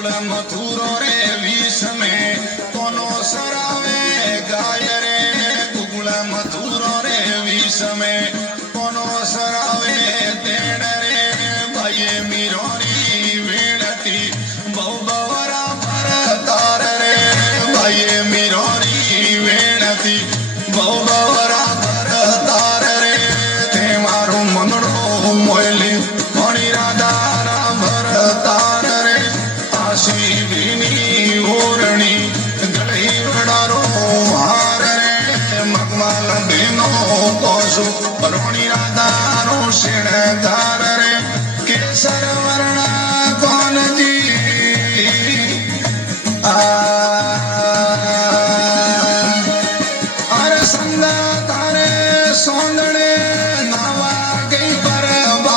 મથુરો રે વિષ में કોનો સરાવે ગાય રે કુગુળા મથુરો રે વિષ में કોનો સરાવે તેણ રે ભાઈએ મીરોની વેણતી બહુ બવરા ભરતાર રે ભાઈએ મીરોની વેણતી બહુ બવરા ભરતાર રે તે મારું મંગળો મોયલી મણી રાધાના ભરતાર રે આશીની ઓરણી ગળી વડારો હાર રે મગમાલ બેનો કોસુ રોણી રાધાનો શેણધાર